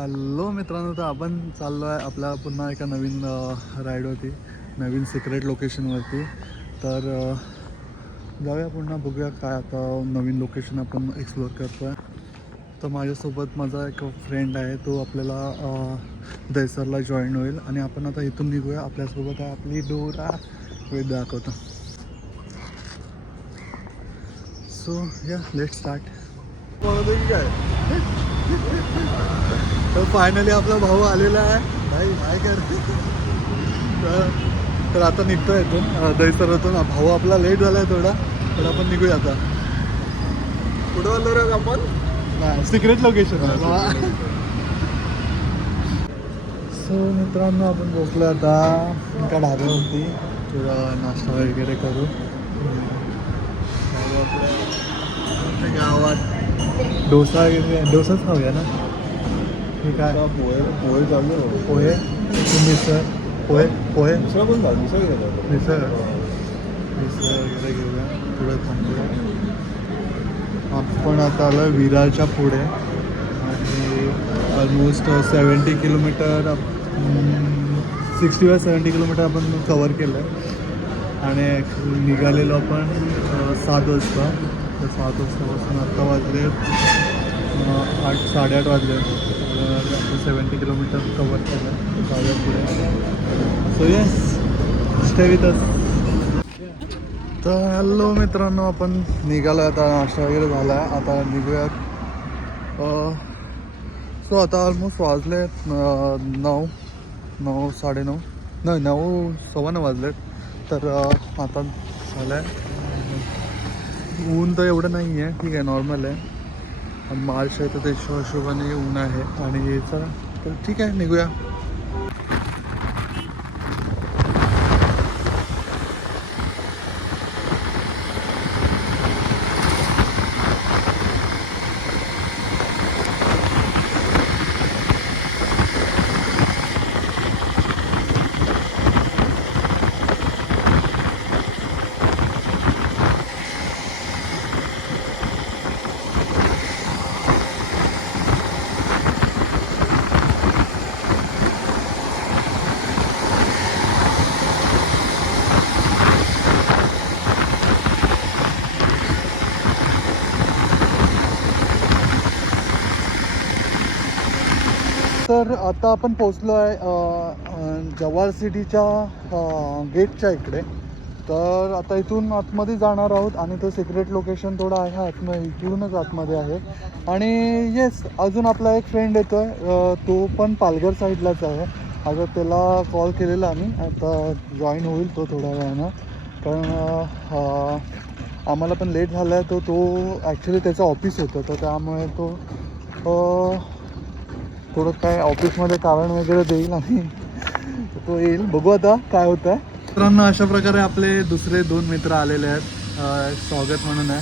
Hello मित्रांनो, तर आपण चाललो आहे आपल्या पुन्हा एका नवीन राईडवरती, नवीन सिक्रेट लोकेशनवरती. तर जाऊया पुन्हा, बघूया काय आता नवीन लोकेशन आपण एक्सप्लोअर करतो आहे. तर माझ्यासोबत माझा एक फ्रेंड आहे, तो आपल्याला दहिसरला जॉईन होईल आणि आपण आता इथून निघूया. आपल्यासोबत आहे आपली डोरा, वेळ दाखवतो. सो या लेट स्टार्ट. म्हणतो की काय, तर फायनली आपला भाऊ आलेला आहे. भाई काय करते. तर आता निघतो इथून दहिसरातून. भाऊ आपला लेट झाला आहे थोडा, तर आपण निघूया आता. कुठं आलो रे आपण? नाही, सिक्रेट लोकेशन. सो मित्रांनो, आपण पोचलो आता एका ढाब्यावरती. थोडा नाश्ता वगैरे करू. आपल्या गावात डोसा वगैरे, डोसाच खाऊया ना. ठीक आहे. पोहे चालू. पोहे, मिसळ, पोहे पोहे दुसरा पण झालं, दुसरं गेलं. मिसळ मिसळ वगैरे घेऊया. पुढं थांबूया. आपण आता आलो विरारच्या पुढे आणि ऑलमोस्ट 70 किलोमीटर, 60 वा 70 किलोमीटर आपण कवर केलं आहे. आणि निघालेलो आपण 7 वाजता. तर 7 वाजतापासून आत्ता वाजले 8-8:30 वाजले. आपण 70 किलोमीटर कवर केलं तर जाऊया पुढे. So yes, stay with us. तर हॅलो मित्रांनो, आपण निघालो आता. नाश्ता वगैरे झाला आहे, आता निघूयात. सो आता ऑलमोस्ट वाजले 9 साडेनऊ, नाही 9 सव्वा 9 वाजलेत. तर आता झालं आहे. ऊन तर एवढं नाही आहे, ठीक आहे, नॉर्मल आहे. मार्च आहे तर त्याच्या हिशोबाने ऊन आहे. आणि चला, तर ठीक आहे, निघूया. तर आता आपण पोचलो आहे जव्हार सिटीच्या गेटच्या इकडे. तर आता इथून आतमध्ये जाणार आहोत आणि तो सिक्रेट लोकेशन थोडा आहे आतमध्ये, इथूनच आतमध्ये आहे. आणि येस, अजून आपला एक फ्रेंड येतो आहे, तो पण पालघर साईडलाच आहे. आता त्याला कॉल केलेला आम्ही, आता जॉईन होईल तो थोड्या वेळानं. कारण आम्हाला पण लेट झाला आहे. तो ॲक्च्युली त्याचं ऑफिस होतं, तर त्यामुळे तो थोडं काय ऑफिसमध्ये कारण वगैरे देईल आणि तो येईल. बघू आता काय होतं आहे. मित्रांनो, अशा प्रकारे आपले दुसरे 2 मित्र आलेले आहेत. स्वागत म्हणून आहे.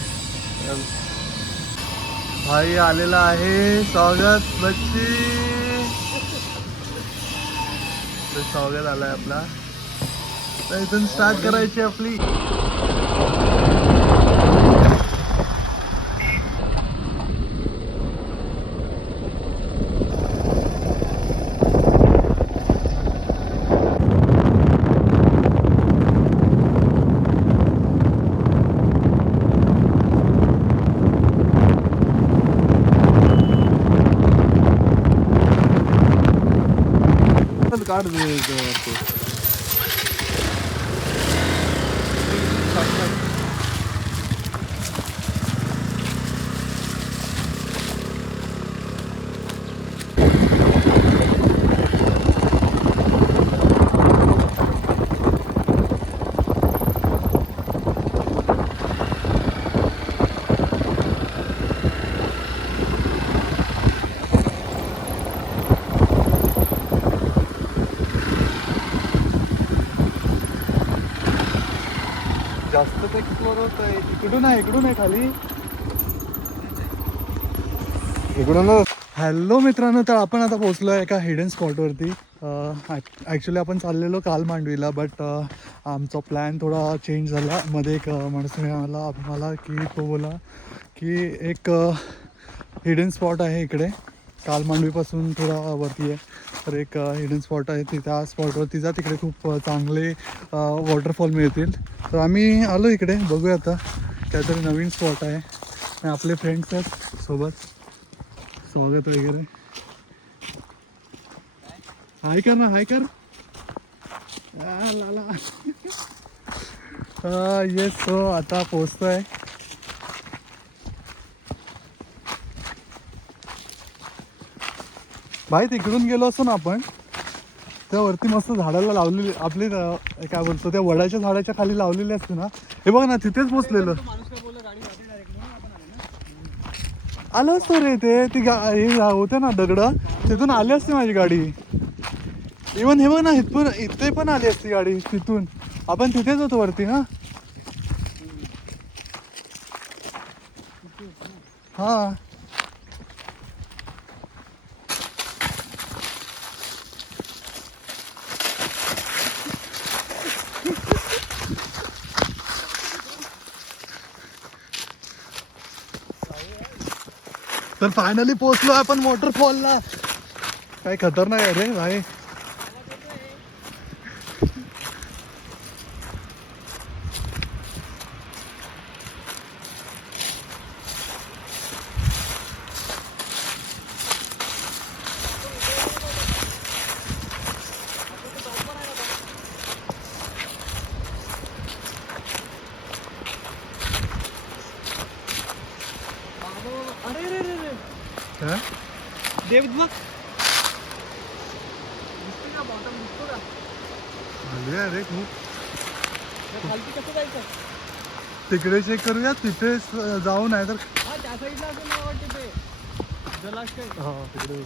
भाई आलेला आहे, स्वागत बच्ची. स्वागत आला आहे आपला. तर इथून स्टार्ट करायची आपली. काढ जास्त एक्सप्लोर होत आहे. इकडून आहे खाली. इकडून हॅलो मित्रांनो, तर आपण आता पोचलो आहे एका हिडन स्पॉटवरती. ॲक्च्युली आपण चाललेलो काल मांडवीला, बट आमचा प्लॅन थोडा चेंज झाला. मध्ये एक माणूस मिळाला आम्हाला की तो बोला की एक हिडन स्पॉट आहे इकडे, कालमांडवीपासून थोडा वरती आहे. तर एक हिडन स्पॉट आहे, त्या स्पॉटवरती जा, तिकडे खूप चांगले वॉटरफॉल मिळतील. तर आम्ही आलो इकडे, बघूया आता काहीतरी नवीन स्पॉट आहे आणि आपले फ्रेंड्स आहेत सोबत. स्वागत वगैरे. हाय कर ना, हाय कर. लाला. येस, सो आता पोचतोय. भाई तिकडून गेलो असतो ना आपण, त्यावरती मस्त झाडाला लावलेली आपली काय बोलतो त्या वडाच्या झाडाच्या खाली लावलेली असते ना. हे बघ ना, तिथेच पोचलेलं. आलं असतं रे ते, ती हे होते ना दगड, तिथून आली असते माझी गाडी. इवन हे बघ ना, इथे पण आली असती गाडी तिथून. आपण तिथेच होतो वरती ना. हा, तर फायनली पोहोचलो आपण वॉटरफॉलला. काय खतरनाक आहे रे भाई. काय? अरे खूप तिकडे चेक करूया, तिथे जाऊ, नाही तर हा तिकडे.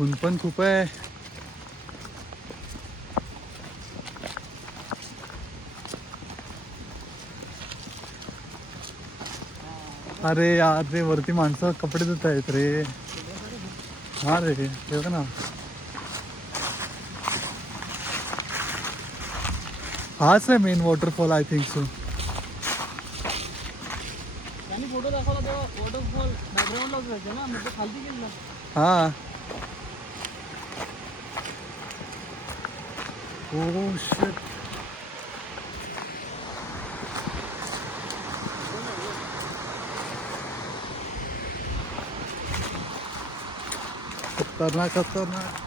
ऊन पण खूप आहे. अरे यार, ते वरती माणसं कपडे धुत आहेत रे. हा रे, हे बघ ना. हाच आहे main waterfall, I think so. Photo दाखवला तेव्हा वॉटरफॉल बॅकग्राऊंडला होतं ना, मग ते खालती गेलं. हा. Oh shit. खतरनाक खतरनाक.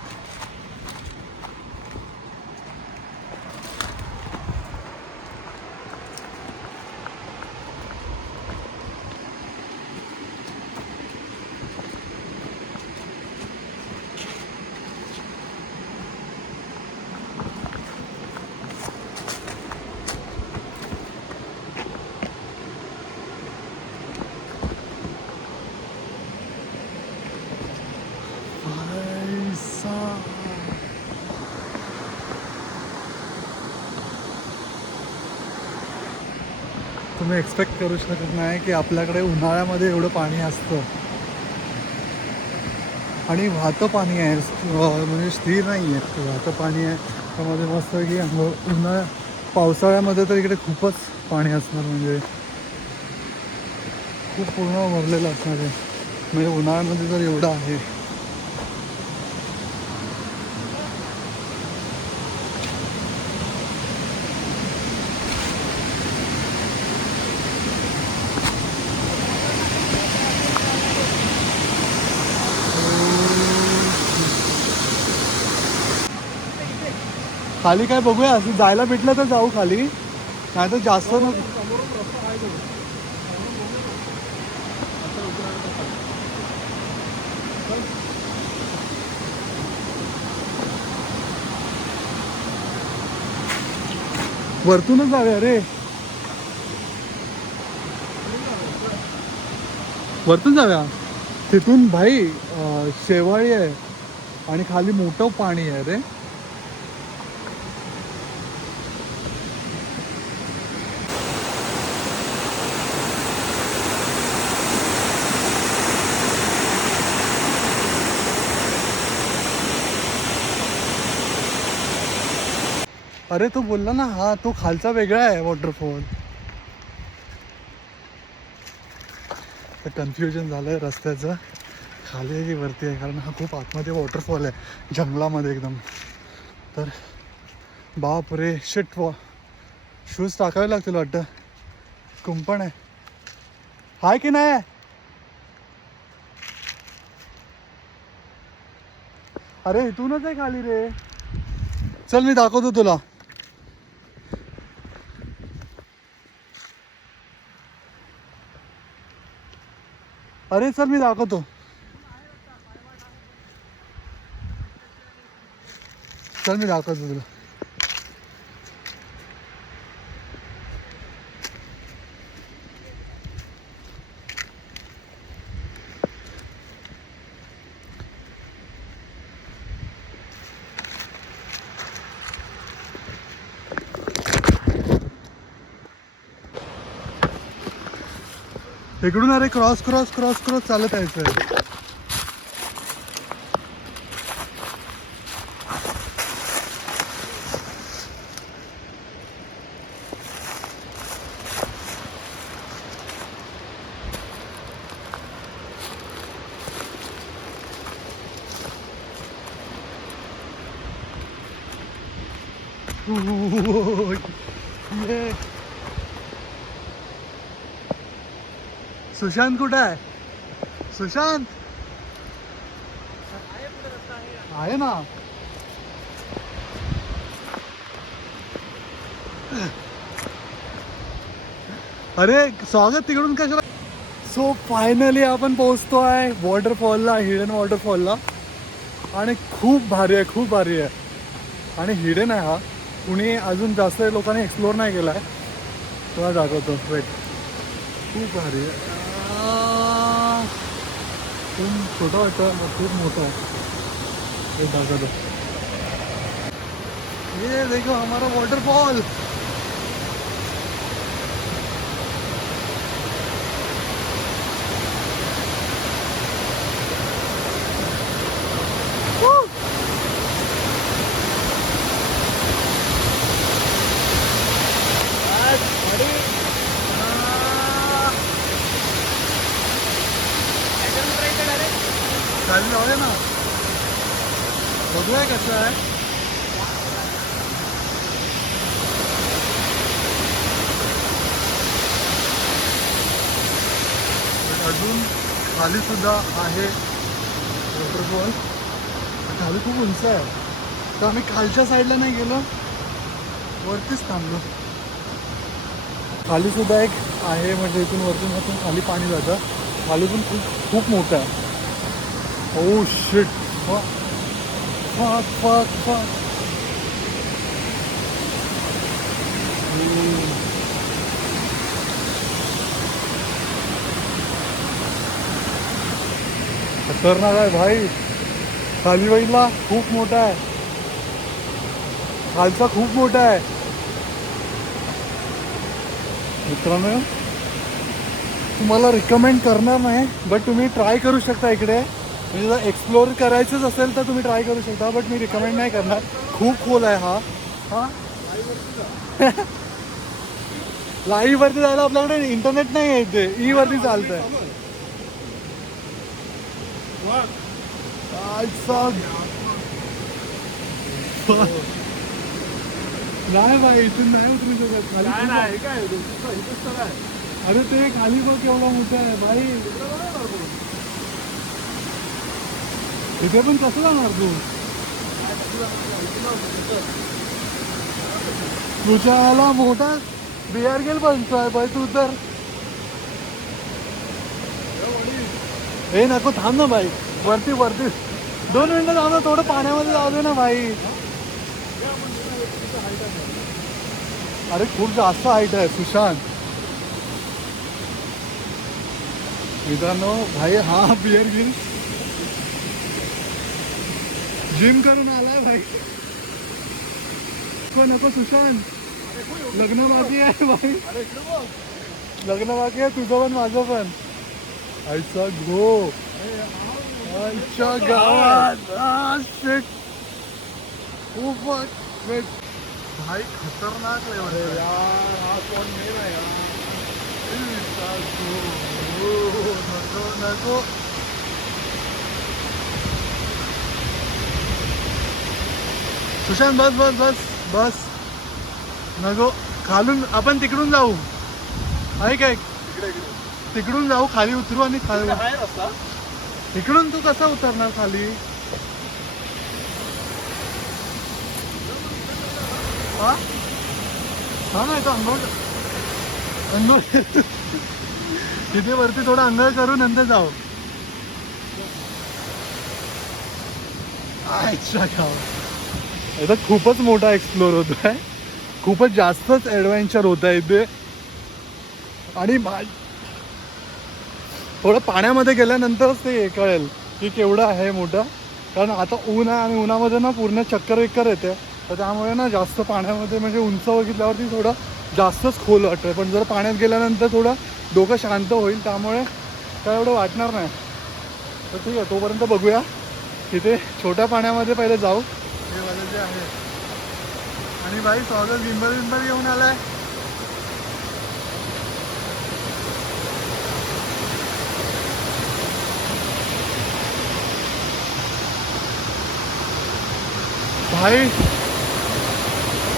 तुम्ही एक्सपेक्ट करू शकत नाही की आपल्याकडे उन्हाळ्यामध्ये एवढं पाणी असतं. आणि वाहतं पाणी आहे, म्हणजे स्थिर नाही आहे, वाहतं पाणी आहे. त्यामध्ये मस्त की पावसाळ्यामध्ये तर इकडे खूपच पाणी असणार, म्हणजे खूप पूर्ण भरलेलं असणार आहे. म्हणजे उन्हाळ्यामध्ये जर एवढं आहे. खाली काय बघूया, असं जायला भेटलं तर जाऊ खाली, नाही तर जास्त वरतूनच जाऊया रे. वरतून जाऊया. तिथून भाई शेवाळी आहे आणि खाली मोठं पाणी आहे रे. अरे तो बोलला ना, हा तो खालचा वेगळा आहे वॉटरफॉल. तर कन्फ्युजन झालंय रस्त्याचं, खाली आहे की वरती आहे, कारण हा खूप आतमध्ये वॉटरफॉल आहे जंगलामध्ये एकदम. तर बाप रे शिट, शूज टाकावे लागतील वाटतं. कुंपण आहे, हाय की नाही? अरे इथूनच आहे खाली रे. चल मी दाखवतो तुला. अरे चल मी दाखवतो. चल मी दाखवतो तुला. इकडून अरे क्रॉस क्रॉस क्रॉस क्रॉस चालत यायचं. ये सुशांत कुठं आहे? सुशांत आहे ना. अरे स्वागत तिकडून कशाला. सो फायनली आपण पोहोचतो आहे वॉटरफॉलला, हिडन वॉटरफॉलला. आणि खूप भारी आहे, खूप भारी आहे. आणि हिडन आहे हा, कुणी अजून जास्त लोकांनी एक्सप्लोअर नाही केला आहे. तुला दाखवतो वेट. खूप भारी आहे. खूप छोटा वाटतं, खूप मोठं आहे. हे दाखवतो. ये देखो हमारा वॉटरफॉल. खाली जाऊया ना, बघूया कसं आहे. अजून खाली सुद्धा आहे वॉटरफॉल. खाली खूप उंच आहे, तर आम्ही खालच्या साईडला नाही गेलो, वरतीच थांबलो. खाली सुद्धा एक आहे, म्हणजे इथून वरतून खाली पाणी जातं. खाली पण खूप खूप मोठं आहे. Oh shit! Fuck! खतरनाक आहे भाई. खाली बघितला, खूप मोठा आहे. खालचा खूप मोठा आहे मित्रांनो. तुम्हाला रिकमेंड करणार नाही, बट तुम्ही ट्राय करू शकता इकडे. म्हणजे जर एक्सप्लोअर करायचंच असेल तर तुम्ही ट्राय करू शकता, बट मी रिकमेंड नाही करणार. खूप खोल आहे हा. हा लाईव्ह वरती जायला आपल्याकडे इंटरनेट नाही आहे, इथे ई वरती चालतंय. नाही भाई, इथून नाही उतरू शकत. अरे ते खाली बघ केवढा मोठा आहे भाई. इथे पण कसं जाणार तू? तुझ्याला मोठा बिहार गेल बनतोय भाई तू तर. हे नको, थांब ना भाई. वरती 2 मिनिटं जाऊ ना, थोडं पाण्यामध्ये जाऊ दे ना भाई. अरे खूप जास्त हाईट आहे सुशांत. मित्रांनो भाई, हा बिअर गिल जिम करून आलाय भाई. नको सुशांत, लग्न बाकी आहे भाई. लग्न बाकी आहे तुझं पण माझं पण. ऐसा गो आमच्या गावात. भाई खतरनाक लेवल अरे यार हा स्पॉट मेन आहे यार. नको नको. सुशांत बस बस बस बस. नको खालून आपण तिकडून जाऊ. आहे काय इकडे इकडे तिकडून जाऊ खाली उतरू आणि खाली आहे रस्ता. इकडून तू कसा उतरणार खाली. हा हा नाही तो अंघोळ तिथे वरती थोडा अंघोळ करू नंतर जाऊ. अच्छा खाव इथं खूपच मोठा एक्सप्लोर होत आहे. खूपच जास्तच ॲडव्हेंचर होत आहे इथे. आणि थोडं पाण्यामध्ये गेल्यानंतरच ते कळेल की केवढं आहे मोठं. कारण आता ऊन आहे आणि उन्हामध्ये ना पूर्ण चक्कर विक्कर येते. तर त्यामुळे ना जास्त पाण्यामध्ये म्हणजे उंच बघितल्यावरती थोडं जास्तच खोल वाटतं. पण जर पाण्यात गेल्यानंतर थोडं डोकं शांत होईल त्यामुळे काय एवढं वाटणार नाही. तर ठीक आहे तोपर्यंत बघूया. तिथे छोट्या पाण्यामध्ये पहिले जाऊ हे वालं जे आहे. आणि बाई स्वागत गिंबर घेऊन आलाय. भाई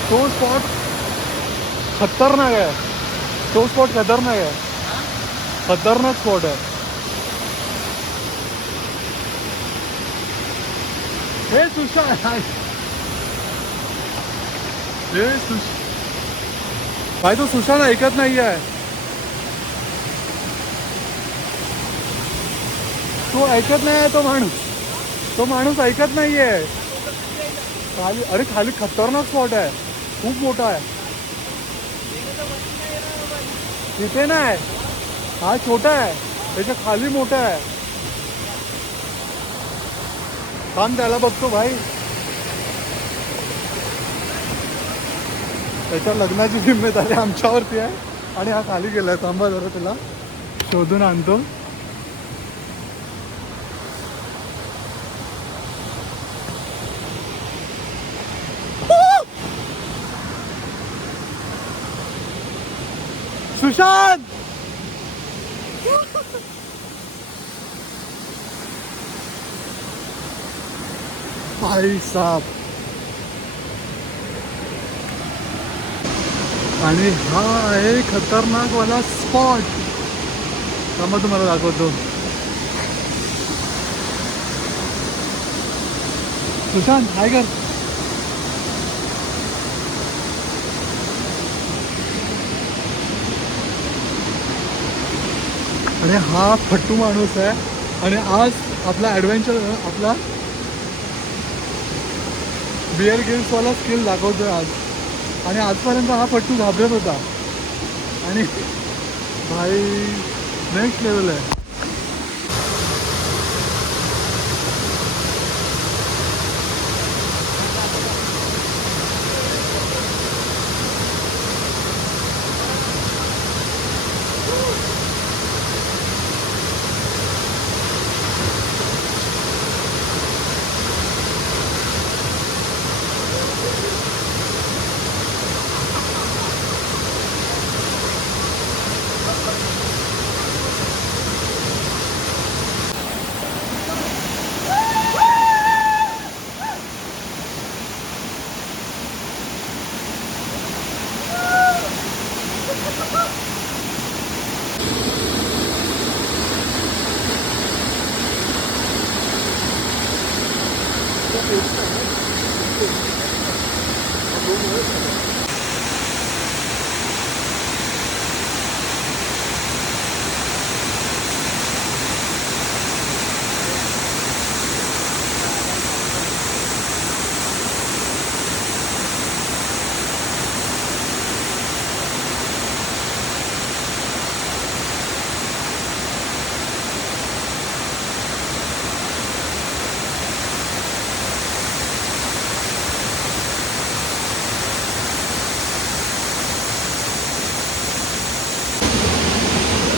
तो स्पॉट खतरनाक आहे. तो स्पॉट खतरनाक आहे. खतरनाक स्पॉट आहे. हे सुशांत हे भाई तो सुशांत ऐकत नाही आहे. तो ऐकत नाही आहे. तो माणूस ऐकत नाही आहे. खाली अरे खाली खतरनाक स्पॉट आहे. खूप मोठा आहे. तिथे नाही हा छोटा आहे त्याच्या खाली मोठा आहे. थांब त्याला बघतो भाई. त्याच्या लग्नाची जिम्मेदारी आमच्यावरती आहे. आणि हा खाली गेलाय. थांबा जरा त्याला शोधून आणतो. सुशांत भाई साहब. आणि हा आहे खतरनाक वाला स्पॉट. थांबा तुम्हाला दाखवतो. सुशांत हाय कर. आणि हा फट्टू माणूस आहे. आणि आज आपला ॲडव्हेंचर आपला बिअर गेम्सवाला स्किल दाखवतोय आज. आणि आजपर्यंत हा फट्टू घाबरत होता. आणि भाई नेक्स्ट लेवल आहे.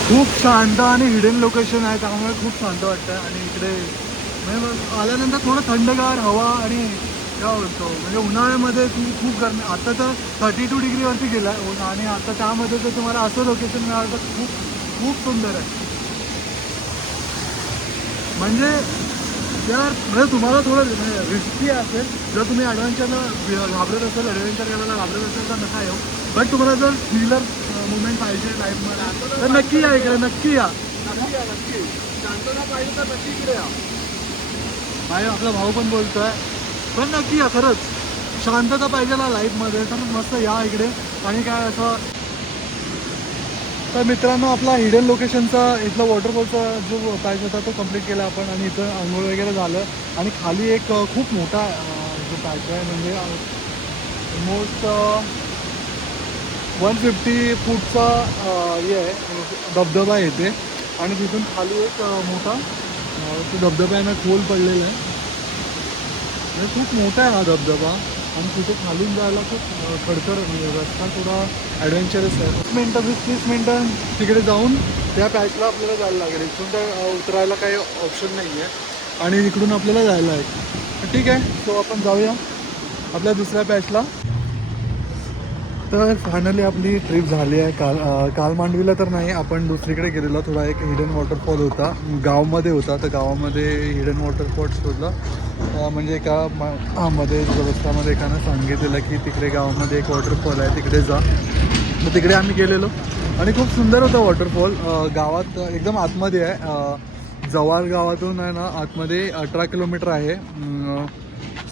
खूप शांत आणि हिडन लोकेशन आहे त्यामुळे खूप शांत वाटतं. आणि इकडे म्हणजे आल्यानंतर थोडं थंडगार हवा आणि काय बोलतो म्हणजे उन्हाळ्यामध्ये तू खूप गरमी आता तर 32 डिग्रीवरती गेला आहे आणि आता त्यामध्ये जर तुम्हाला असं लोकेशन मिळालं तर खूप खूप सुंदर आहे. म्हणजे जर म्हणजे तुम्हाला थोडं रिस्की असेल, जर तुम्ही ॲडव्हेंचरला घाबरत असेल, ॲडव्हेंचर करायला घाबरत असेल तर नका येऊ. पण तुम्हाला जर थ्रिलर मुवमेंट पाहिजे लाईफमध्ये तर नक्की या इकडे, नक्की या. नक्की शांतता पाहिजे तर नक्की इकडे या. भाई आपला भाऊ पण बोलतोय, पण नक्की या खरंच. शांतता पाहिजे ना लाईफमध्ये तर मस्त या इकडे. आणि काय असं तर मित्रांनो आपला हिडन लोकेशनचा इथला वॉटरफॉलचा जो पॅच होता तो कंप्लीट केला आपण आणि इथं आंघोळ वगैरे झालं. आणि खाली एक खूप मोठा जो पॅच आहे म्हणजे ऑलमोस्ट 150 फूटचा हे आहे धबधबा येते आणि तिथून खाली एक मोठा तो धबधब्यानं खोल पडलेला आहे. म्हणजे खूप मोठा आहे हा धबधबा आणि तिथे खालून जायला खूप खडतर म्हणजे रस्ता थोडा ॲडव्हेंचरस आहे. 20 मिनटं तिकडे जाऊन त्या पॅचला आपल्याला जायला लागेल. इथून तर उतरायला काही ऑप्शन नाही आहे आणि इकडून आपल्याला जायला आहे. ठीक आहे, सो आपण जाऊया आपल्या दुसऱ्या पॅचला. तर फायनली आपली ट्रिप झाली आहे. काल मांडवीला तर नाही, आपण दुसरीकडे गेलेलो. थोडा एक हिडन वॉटरफॉल होता, गावामध्ये होता. तर गावामध्ये हिडन वॉटरफॉल शोधला. म्हणजे एका मध्ये रस्त्यामध्ये एकानं सांगितलेलं की तिकडे गावामध्ये एक वॉटरफॉल आहे, तिकडे जा. मग तिकडे आम्ही गेलेलो आणि खूप सुंदर होता वॉटरफॉल. गावात एकदम आतमध्ये आहे. जव्हार गावातून आहे ना आतमध्ये 18 किलोमीटर आहे.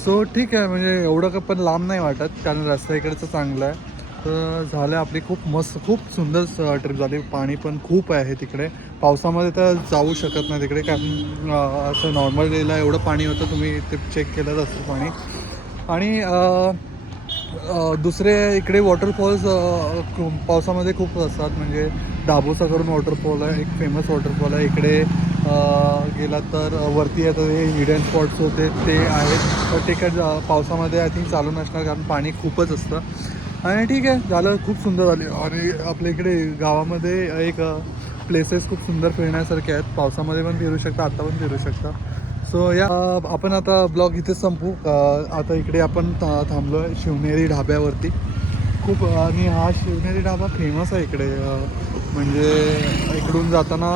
सो ठीक आहे, म्हणजे एवढं का पण लांब नाही वाटत कारण रस्ता इकडचं चांगला आहे. तर झालं आपली खूप मस्त खूप सुंदर ट्रिप झाली. पाणी पण खूप आहे तिकडे. पावसामध्ये तर जाऊ शकत नाही तिकडे कारण असं नॉर्मल डेला एवढं पाणी होतं, तुम्ही ते चेक केलंच असतं पाणी. आणि दुसरे इकडे वॉटरफॉल्स पावसामध्ये खूप असतात. म्हणजे दाबोसा करून वॉटरफॉल आहे, एक फेमस वॉटरफॉल आहे इकडे. गेलात तर वरती येतं हे हिडन स्पॉट्स होते ते आहेत, तर ते काय पावसामध्ये आय थिंक चालू नसणार कारण पाणी खूपच असतं. आणि ठीक आहे, झालं खूप सुंदर झाली. आणि आपल्या इकडे गावामध्ये एक प्लेसेस खूप सुंदर फिरण्यासारखे आहेत. पावसामध्ये पण फिरू शकता, आत्ता पण फिरू शकता. सो या आपण आता ब्लॉग इथेच संपू. आता इकडे आपण थांबलो आहे शिवनेरी ढाब्यावरती खूप. आणि हा शिवनेरी ढाबा फेमस आहे इकडे. म्हणजे इकडून जाताना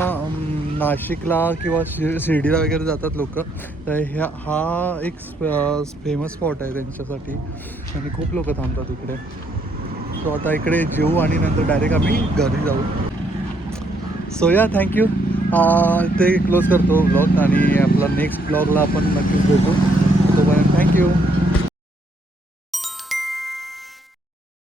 नाशिकला किंवा शिर्डीला वगैरे जातात लोक. तर हा एक फेमस स्पॉट आहे त्यांच्यासाठी आणि खूप लोक थांबतात इकडे. सो आता इकडे जेवू आणि नंतर डायरेक्ट आम्ही घरी जाऊ. सो या थँक्यू. ते क्लोज करतो ब्लॉग आणि आपला नेक्स्ट ब्लॉगला आपण नक्कीच भेटू. तोपर्यंत थँक्यू.